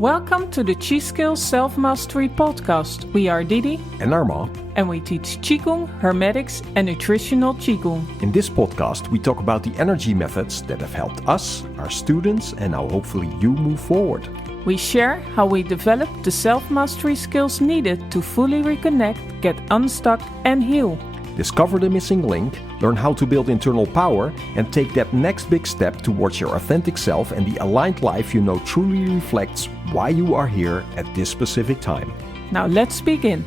Welcome to the Chi Skills Self-Mastery Podcast. We are Didi and Arma, and we teach Qigong, Hermetics and Nutritional Qigong. In this podcast, we talk about the energy methods that have helped us, our students, and now hopefully you move forward. We share how we developed the self-mastery skills needed to fully reconnect, get unstuck and heal. Discover the missing link, learn how to build internal power, and take that next big step towards your authentic self and the aligned life you know truly reflects why you are here at this specific time. Now let's begin.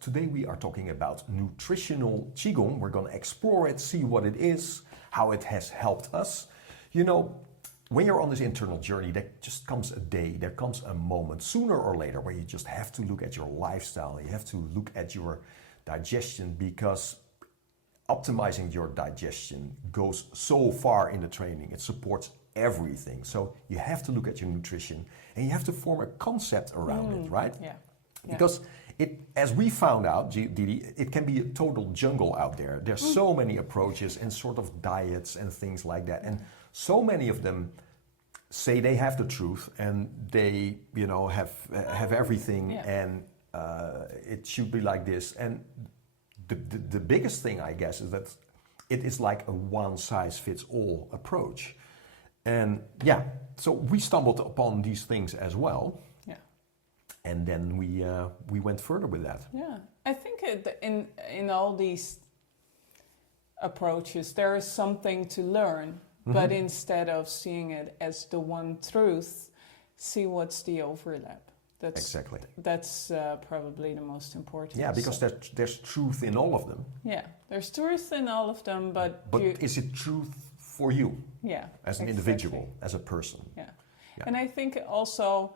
Today we are talking about nutritional Qigong. We're going to explore it, see what it is, how it has helped us. You know, when you're on this internal journey, there just comes a day, there comes a moment, sooner or later, where you just have to look at your lifestyle. You have to look at your digestion, because optimizing your digestion goes so far in the training. It supports everything. So you have to look at your nutrition and you have to form a concept around it, right? Yeah. Because it, as we found out, Didi, it can be a total jungle out there. There's so many approaches and sort of diets and things like that. And so many of them say they have the truth and they, you know, have everything and it should be like this. And the biggest thing, I guess, is that it is like a one-size-fits-all approach. And yeah, so we stumbled upon these things as well. Yeah. And then we went further with that. Yeah. I think in all these approaches, there is something to learn. But instead of seeing it as the one truth, see what's the overlap. Exactly. That's probably the most important. Yeah, because there's truth in all of them. Yeah, there's truth in all of them, but is it truth for you? Yeah, as an individual, as a person. Yeah, and I think also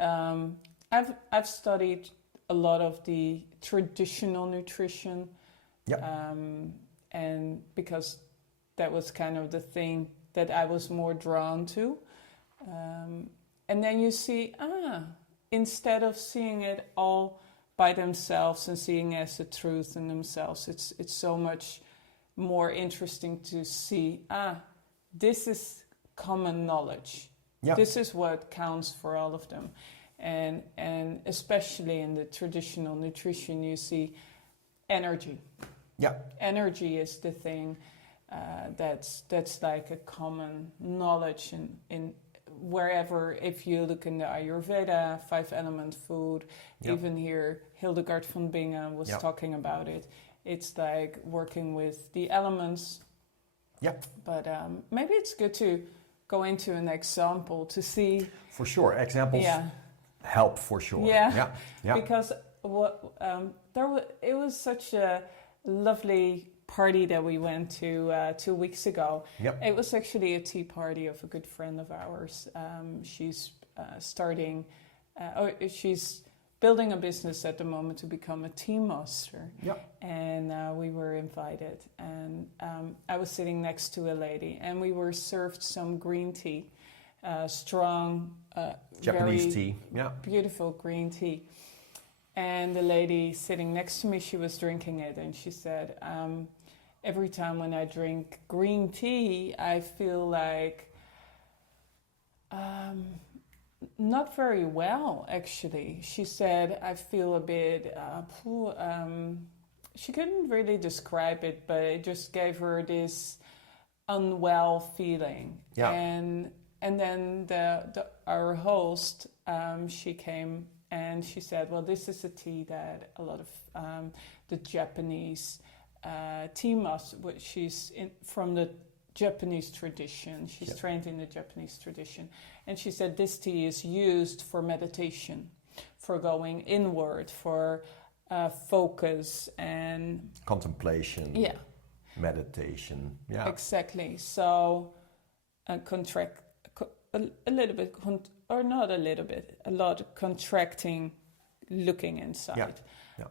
I've studied a lot of the traditional nutrition. Yeah. And because that was kind of the thing that I was more drawn to, and then you see instead of seeing it all by themselves and seeing as the truth in themselves, it's so much more interesting to see, this is common knowledge. Yeah. This is what counts for all of them. And especially in the traditional nutrition, you see energy. Yeah. Energy is the thing that's like a common knowledge in wherever. If you look in the Ayurveda, 5-element food, even here, Hildegard von Bingen was talking about it. It's like working with the elements. Yeah. But maybe it's good to go into an example to see. For sure, examples help for sure. Yeah. Because it was such a lovely party that we went to 2 weeks ago. Yep. It was actually a tea party of a good friend of ours. She's she's building a business at the moment to become a tea master. Yep. And we were invited. And I was sitting next to a lady, and we were served some green tea, strong, Japanese tea. Beautiful green tea. And the lady sitting next to me, she was drinking it, and she said, every time when I drink green tea, I feel like not very well, actually. She said, I feel a bit, she couldn't really describe it, but it just gave her this unwell feeling. Yeah. And then our host, she came and she said, well, this is a tea that a lot of the Japanese tea masters, she's from the Japanese tradition. She's trained in the Japanese tradition. And she said this tea is used for meditation, for going inward, for focus and contemplation. Yeah. Meditation. Yeah. Exactly. So contract a little bit, or not a little bit, a lot contracting, looking inside. Yeah.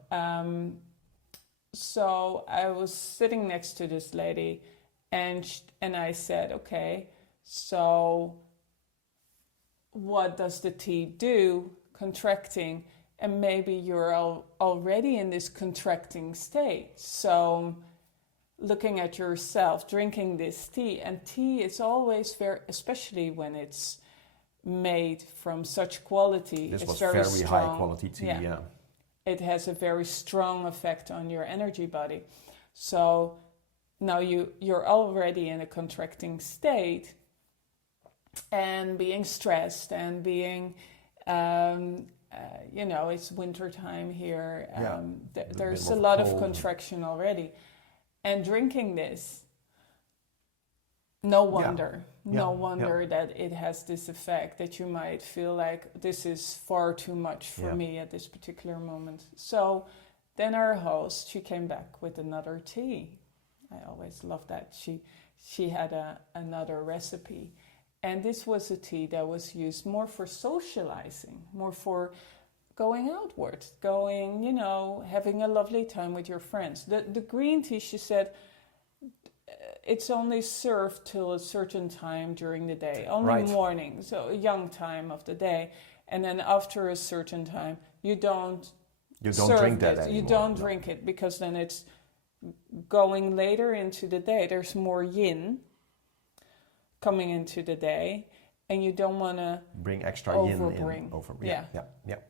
So I was sitting next to this lady, and I said, okay, so what does the tea do? Contracting, and maybe you're already in this contracting state. So looking at yourself, drinking this tea, and tea is always very, especially when it's made from such quality. This it's was very very strong. high quality tea, yeah. It has a very strong effect on your energy body. So now you're already in a contracting state, and being stressed and being, it's winter time here. There's a lot of contraction already. And drinking this, no wonder that it has this effect, that you might feel like this is far too much for me at this particular moment. So then our host, she came back with another tea. I always love that. She had another recipe. And this was a tea that was used more for socializing, more for going outward, having a lovely time with your friends. The green tea, she said, it's only served till a certain time during the day, only morning, so a young time of the day. And then after a certain time, you don't drink that anymore. You don't drink it, because then it's going later into the day. There's more yin coming into the day, and you don't want to bring extra yin in.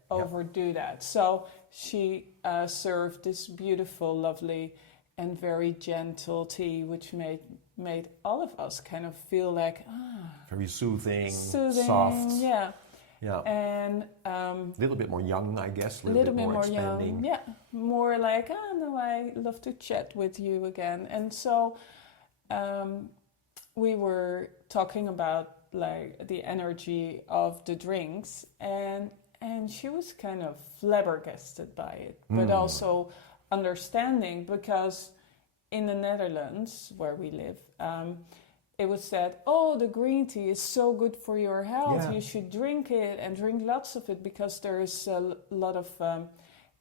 Overdo that. So she served this beautiful, lovely, and very gentle tea, which made all of us kind of feel like very soothing, soft. Yeah. And a little bit more young, I guess. A little bit more expanding. young. Yeah. More like, no, I love to chat with you again. And so we were talking about like the energy of the drinks, and she was kind of flabbergasted by it, but also understanding, because in the Netherlands where we live, it was said, the green tea is so good for your health. You should drink it, and drink lots of it, because there is a lot of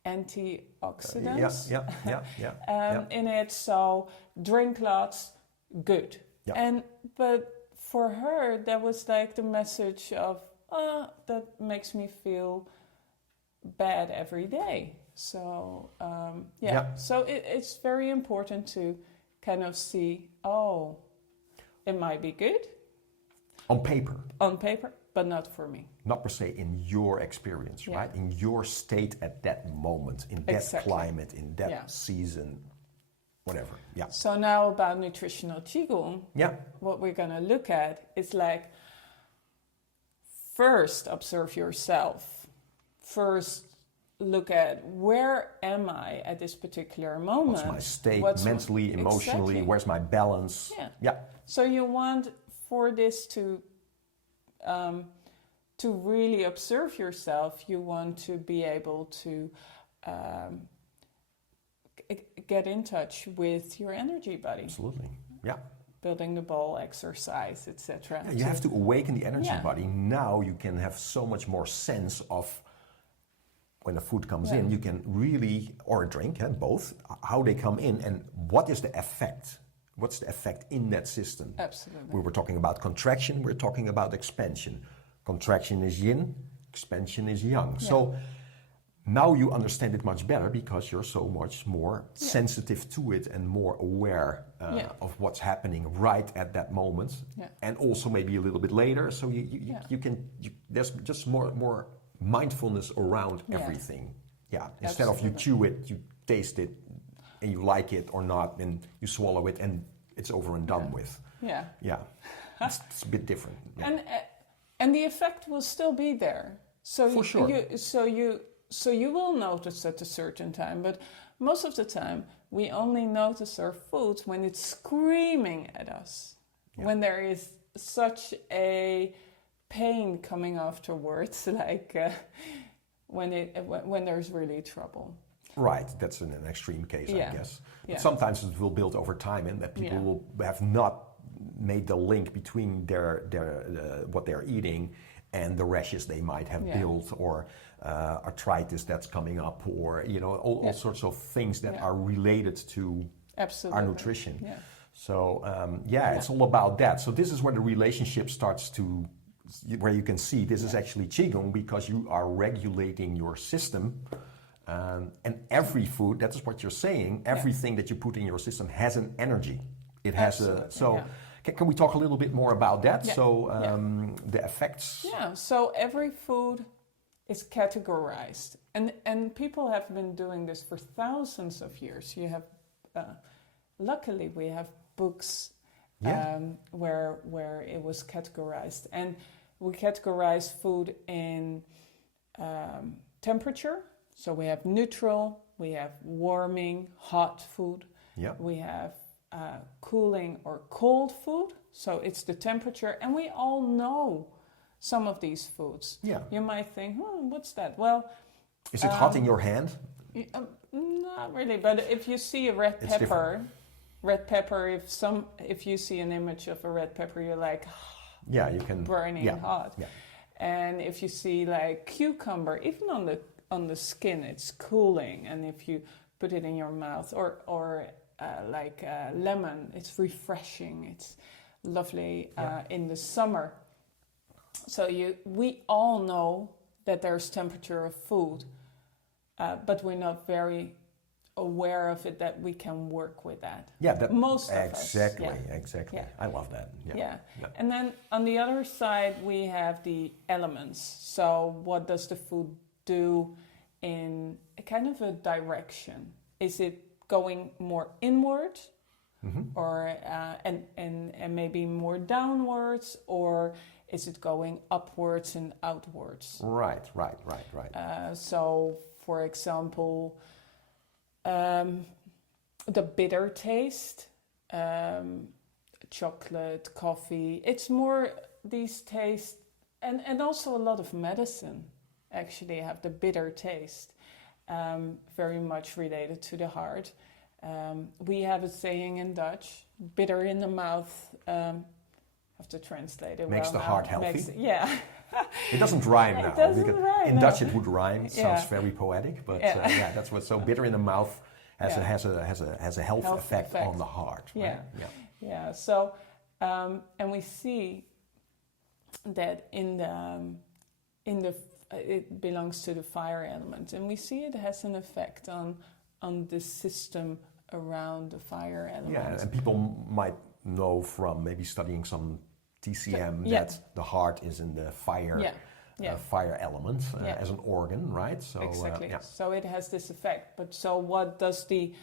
antioxidants in it. So drink lots, good. But for her, that was like the message of, that makes me feel bad every day. So, so it's very important to kind of see, it might be good. On paper, but not for me. Not per se in your experience, right? In your state at that moment, in that climate, in that season, whatever. Yeah. So now about nutritional Qigong, what we're going to look at is like, first observe yourself. First look at, where am I at this particular moment? What's my state mentally, emotionally? Where's my balance? So you want for this to really observe yourself, you want to be able to get in touch with your energy body. Absolutely, yeah. Building the ball, exercise, etc. You have to awaken the energy body. Now you can have so much more sense of, when the food comes in, you can really, or a drink, both, how they come in and what is the effect. What's the effect in that system? Absolutely. We were talking about contraction, we're talking about expansion. Contraction is yin, expansion is yang. So now you understand it much better, because you're so much more sensitive to it and more aware of what's happening right at that moment. And also maybe a little bit later. So you can, there's just more mindfulness around everything. Instead of you chew it, you taste it, and you like it or not, and you swallow it, and it's over and done with. It's a bit different. And the effect will still be there. So for sure. So you will notice at a certain time, but most of the time we only notice our foods when it's screaming at us, when there is such a pain coming afterwards, like when there's really trouble. Right, that's an extreme case, I guess. But sometimes it will build over time, and that people will have not made the link between their what they're eating and the rashes they might have built, or arthritis that's coming up, or all sorts of things that are related to our nutrition. So it's all about that. So this is where the relationship starts to, where you can see this is actually Qigong, because you are regulating your system. And every food, that is what you're saying, everything that you put in your system has an energy. It has Can we talk a little bit more about that? Yeah. So the effects. Yeah. So every food is categorized, and people have been doing this for thousands of years. You have, luckily, we have books where it was categorized, and we categorize food in temperature. So we have neutral, we have warming, hot food. Yeah. We have cooling or cold food. So it's the temperature, and we all know some of these foods. Yeah. You might think, what's that? Well, is it hot in your hand? Not really, but if you see a red It's pepper, if you see an image of a red pepper, you're like, yeah, you can burning hot. Yeah. And if you see like cucumber, even on the skin, it's cooling. And if you put it in your mouth, or like lemon, it's refreshing. It's lovely in the summer. So we all know that there's temperature of food, but we're not very aware of it, that we can work with that. Yeah, that, most of exactly, us. Yeah. exactly. Yeah. I love that. Yeah. And then on the other side, we have the elements. So what does the food do in a kind of a direction? Is it going more inward, or and maybe more downwards, or is it going upwards and outwards? Right. So, for example, the bitter taste, chocolate, coffee, it's more these tastes, and also a lot of medicine actually have the bitter taste, very much related to the heart. We have a saying in Dutch, bitter in the mouth, have to translate it. Makes the heart healthy. It doesn't rhyme now. It doesn't rhyme, in Dutch it would rhyme. It sounds Yeah. very poetic, but that's what. So bitter in the mouth has a health effect on the heart. Right? Yeah. So and we see that it belongs to the fire element, and we see it has an effect on the system around the fire element. Yeah, and people might know from maybe studying some TCM that the heart is in the fire fire element as an organ, right? So exactly. So it has this effect. But so what does the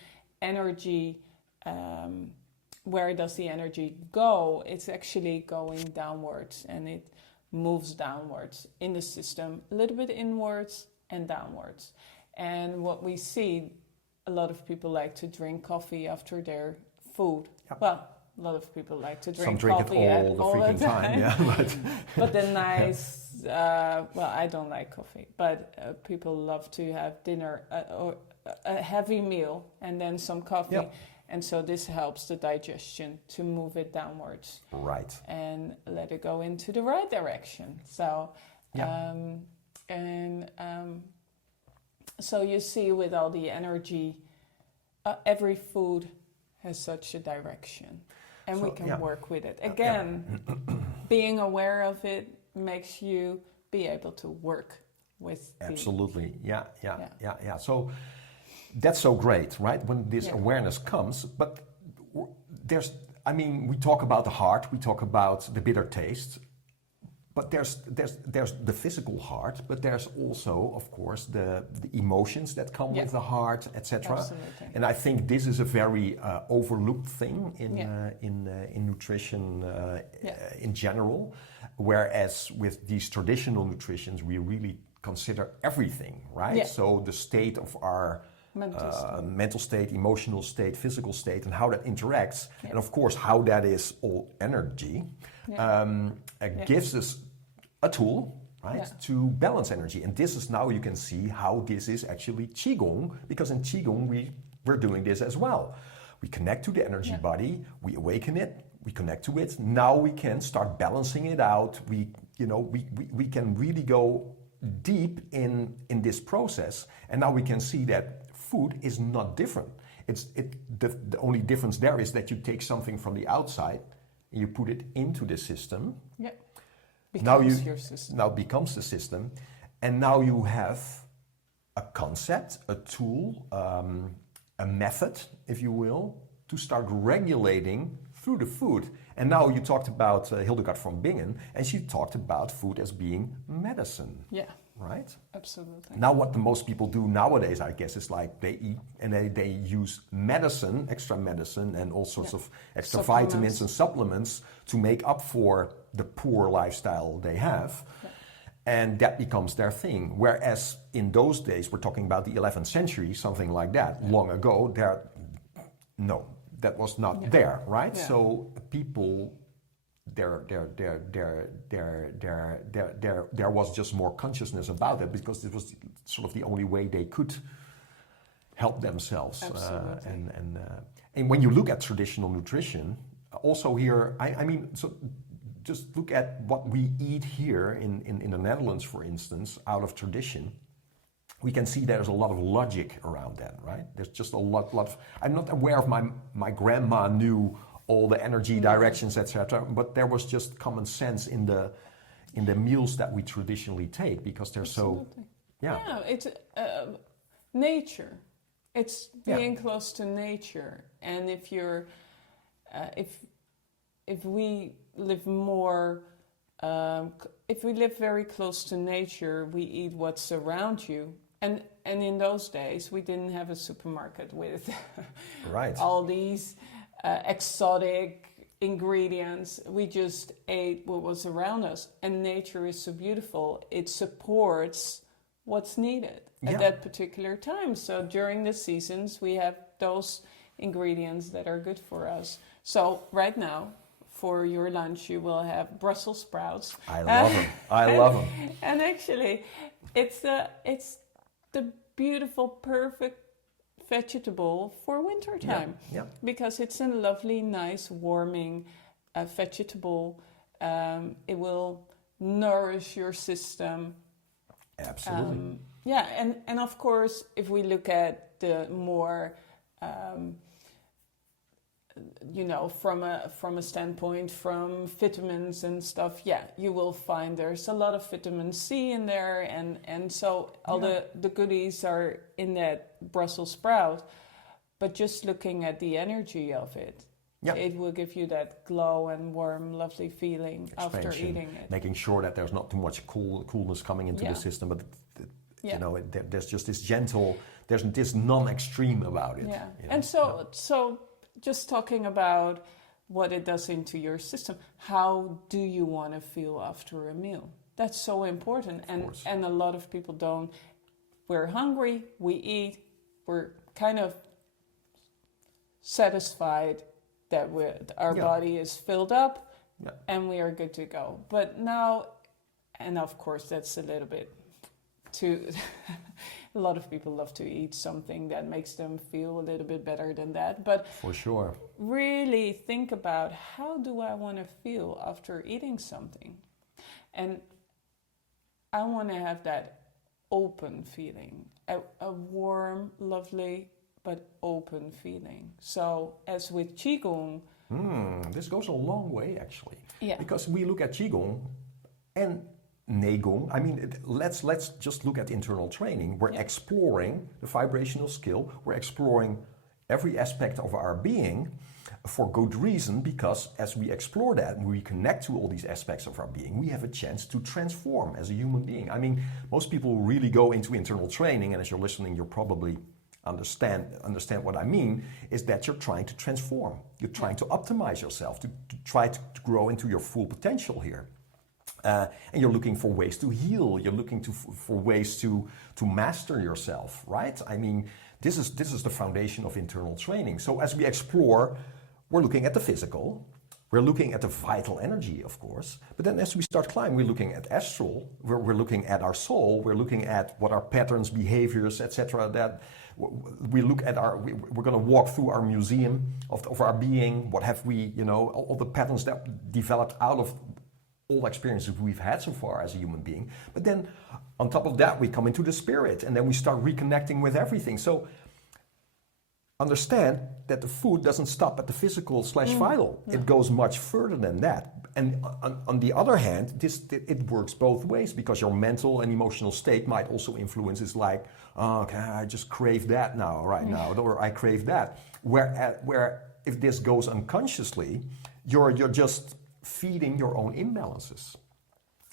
energy? Where does the energy go? It's actually going downwards, and it moves downwards in the system, a little bit inwards and downwards. And what we see, a lot of people like to drink coffee after their food. Yep. Well, a lot of people like to drink coffee all the freaking time. Yeah, but the nice, well, I don't like coffee, but people love to have dinner or a heavy meal and then some coffee. Yep. And so this helps the digestion to move it downwards. Right. And let it go into the right direction. So, so you see with all the energy, every food has such a direction. And we can work with it. Again, being aware of it makes you be able to work with Absolutely. Yeah. So that's so great, right? When this awareness comes, but we talk about the heart, we talk about the bitter taste, but there's the physical heart, but there's also, of course, the emotions that come with the heart, etc. And I think this is a very overlooked thing in nutrition in general, whereas with these traditional nutritions, we really consider everything, right? So the state of our mental state, emotional state, physical state, and how that interacts, and of course how that is all energy, gives us a tool, right, to balance energy. And this is now you can see how this is actually Qigong, because in Qigong we're doing this as well. We connect to the energy body, we awaken it, we connect to it. Now we can start balancing it out. We can really go deep in this process, and now we can see that food is not different. The only difference there is that you take something from the outside and you put it into the system. Yeah. Your system. Now it becomes the system, and now you have a concept, a tool, a method, if you will, to start regulating through the food. And now you talked about Hildegard von Bingen, and she talked about food as being medicine. Yeah. Right? Absolutely. Now what the most people do nowadays, I guess, is like they eat and they use medicine, extra medicine, and all sorts of extra vitamins and supplements to make up for the poor lifestyle they have. Yeah. And that becomes their thing. Whereas in those days, we're talking about the 11th century, something like that, long ago, that was not there, right? Yeah. So people, there was just more consciousness about it because it was sort of the only way they could help themselves. And when you look at traditional nutrition, also here, I mean, so just look at what we eat here in the Netherlands, for instance, out of tradition. We can see there's a lot of logic around that, right? There's just a lot of, I'm not aware of my grandma knew all the energy directions, etc. But there was just common sense in the meals that we traditionally take because they're it's nature. It's being close to nature, and if you're if we live more. If we live very close to nature, we eat what's around you. And in those days, we didn't have a supermarket with all these exotic ingredients. We just ate what was around us. And nature is so beautiful. It supports what's needed at that particular time. So during the seasons, we have those ingredients that are good for us. So right now, for your lunch, you will have Brussels sprouts. I love them. I love them. And actually, it's the beautiful, perfect vegetable for wintertime. Yeah. Because it's a lovely, nice, warming vegetable. It will nourish your system. Absolutely. And of course, if we look at the more... from a standpoint from vitamins and stuff, you will find there's a lot of vitamin C in there, and so all the goodies are in that Brussels sprout. But just looking at the energy of it, it will give you that glow and warm, lovely feeling after eating it. Making sure that there's not too much coolness coming into the system, but there's just this gentle, there's this non-extreme about it. Yeah, and so just talking about what it does into your system, how do you want to feel after a meal? That's so important. And a lot of people don't. We're hungry, we eat, we're kind of satisfied that our body is filled up and we are good to go. But now, and of course that's a little bit too... A lot of people love to eat something that makes them feel a little bit better than that. But for sure, really think about, how do I want to feel after eating something? And I want to have that open feeling, a warm, lovely, but open feeling. So as with Qigong... this goes a long way, actually. Yeah. Because we look at Qigong and Neigong. I mean, let's just look at internal training. We're exploring the vibrational skill. We're exploring every aspect of our being for good reason, because as we explore that, we connect to all these aspects of our being, we have a chance to transform as a human being. I mean, most people who really go into internal training, and as you're listening, you'll probably understand what I mean, is that you're trying to transform. You're trying to optimize yourself, to try to grow into your full potential here. And you're looking for ways to heal. You're looking for ways to master yourself, right? I mean, this is the foundation of internal training. So as we explore, we're looking at the physical. We're looking at the vital energy, of course. But then as we start climbing, we're looking at astral. We're looking at our soul. We're looking at what our patterns, behaviors, etc. That we look at we're going to walk through our museum of our being. What have we, all the patterns that developed out of all the experiences we've had so far as a human being. But then on top of that, we come into the spirit, and then we start reconnecting with everything. So understand that the food doesn't stop at the physical / vital. No. It goes much further than that. And on the other hand, it works both ways, because your mental and emotional state might also influence. It's like, oh, okay, I just crave that now, right now, or I crave that. Where if this goes unconsciously, you're just feeding your own imbalances.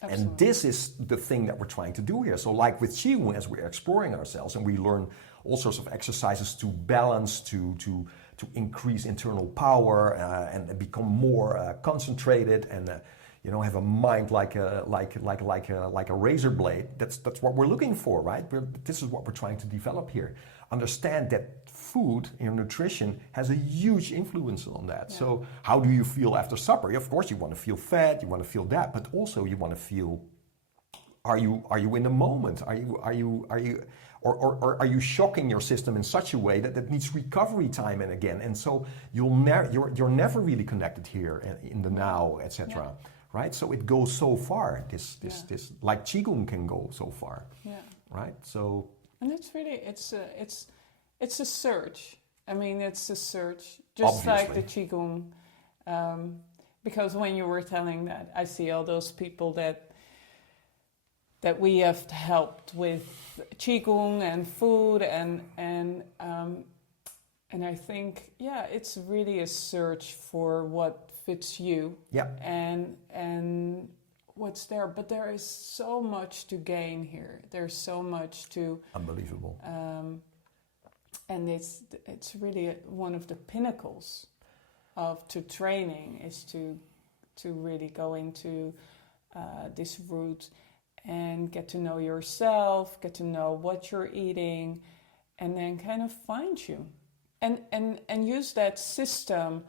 Absolutely. And this is the thing that we're trying to do here. So like with Qigong, as we're exploring ourselves and we learn all sorts of exercises to balance, to increase internal power and become more concentrated and have a mind like a razor blade. That's what we're looking for, right? This is what we're trying to develop here. Understand that food, nutrition, has a huge influence on that. Yeah. So how do you feel after supper? Of course, you want to feel fat, you want to feel that, but also you want to feel, are you in the moment? Or are you shocking your system in such a way that it needs recovery time and again? And so you're never really connected here in the now, etc. Yeah. Right? So it goes so far. This like Qigong can go so far. Yeah. Right? So. And it's really it's a search. I mean, it's a search, just obviously. Like the Qigong. Because when you were telling that, I see all those people that we have helped with Qigong and food and I think it's really a search for what fits you. Yeah. And what's there, but there is so much to gain here. There's so much to unbelievable. And it's really one of the pinnacles to training is to really go into this route and get to know yourself, get to know what you're eating, and then kind of fine tune and use that system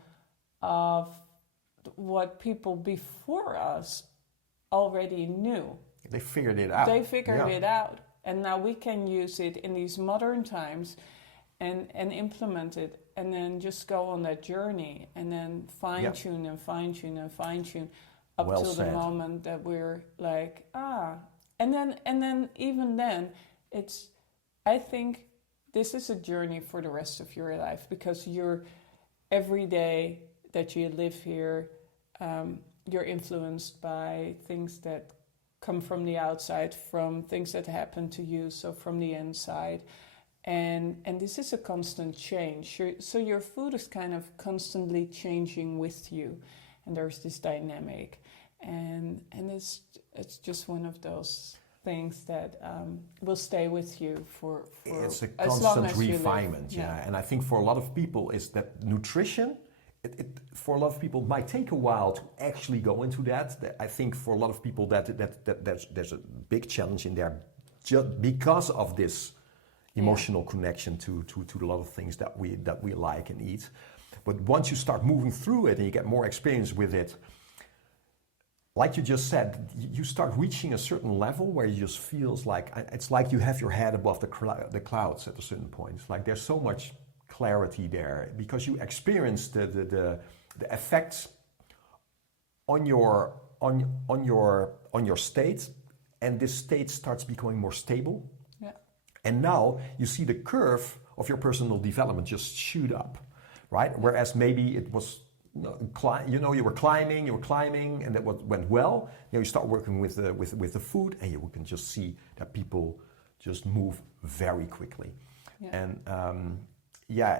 of what people before us already knew. They figured it out. They figured it out. And now we can use it in these modern times and implement it and then just go on that journey and then fine-tune and fine-tune and fine-tune up till the moment that we're like, And then even then, I think this is a journey for the rest of your life because every day that you live here, you're influenced by things that come from the outside, from things that happen to you, so from the inside. And this is a constant change. So your food is kind of constantly changing with you. And there's this dynamic. And it's just one of those things that will stay with you for it's a as long constant as refinement. You live. Yeah. And I think for a lot of people is that nutrition, for a lot of people might take a while to actually go into that. I think for a lot of people that there's a big challenge in there just because of this emotional connection to a lot of things that we like and eat. But once you start moving through it and you get more experience with it, like you just said, you start reaching a certain level where it just feels like it's like you have your head above the clouds at a certain point. It's like there's so much clarity there because you experience the effects on your state, and this state starts becoming more stable. Yeah. And now you see the curve of your personal development just shoot up, right? Whereas maybe it was you were climbing, and that went well. You start working with the food, and you can just see that people just move very quickly. Yeah.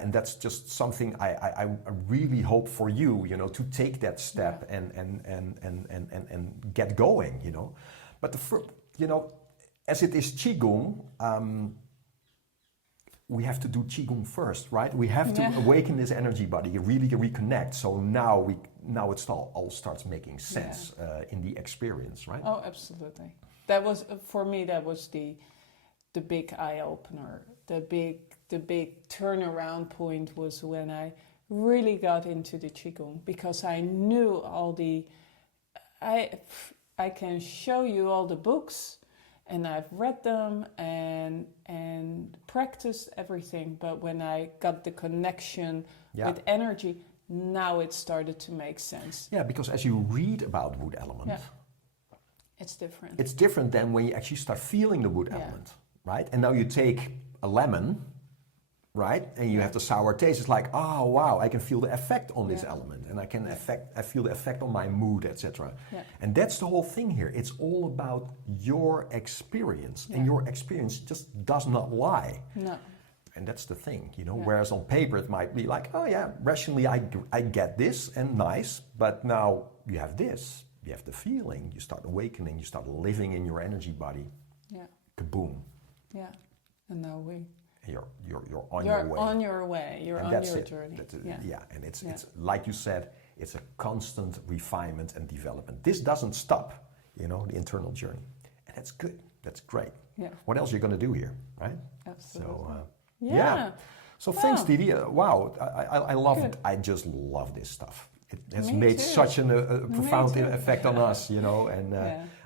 And that's just something I really hope for you, to take that step and get going, But as it is Qigong, we have to do Qigong first, right? We have to awaken this energy body, really reconnect. So now it all starts making sense in the experience, right? Oh, absolutely. That was for me. That was the big eye opener. The big turnaround point was when I really got into the Qigong because I knew I can show you all the books. And I've read them and practiced everything. But when I got the connection with energy, now it started to make sense. Yeah, because as you read about wood element, it's different. It's different than when you actually start feeling the wood element, right? And now you take a lemon, right? And you have the sour taste. It's like, oh wow, I can feel the effect on this element, and I feel the effect on my mood, etc. Yeah. And that's the whole thing here. It's all about your experience, and your experience just does not lie. No. And that's the thing, you know, whereas on paper it might be like, oh yeah, rationally I get this and nice, but now you have this, you have the feeling, you start awakening, you start living in your energy body. Yeah. Kaboom. Yeah. And now you're on your way. You're on your journey. And it's like you said, it's a constant refinement and development. This doesn't stop, you know, the internal journey. And that's good. That's great. Yeah. What else are you going to do here, right? Absolutely. So, So thanks, Didi. Wow, I love it. I just love this stuff. It has made such a profound effect on us, you know, and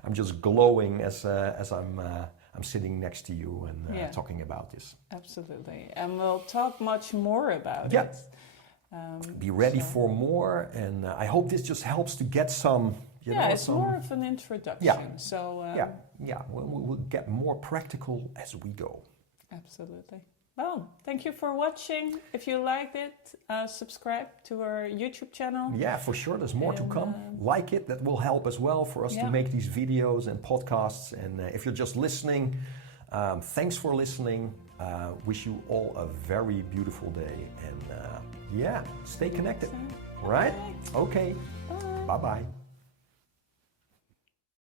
I'm just glowing as I'm sitting next to you and talking about this. Absolutely. And we'll talk much more about it. Be ready for more, and I hope this just helps to get some, you know, it's more of an introduction. So we'll get more practical as we go. Absolutely. Well, thank you for watching. If you liked it, subscribe to our YouTube channel. Yeah, for sure. There's more to come. Like it. That will help as well for us to make these videos and podcasts. And if you're just listening, thanks for listening. Wish you all a very beautiful day. And stay connected. All right? Okay. Bye-bye.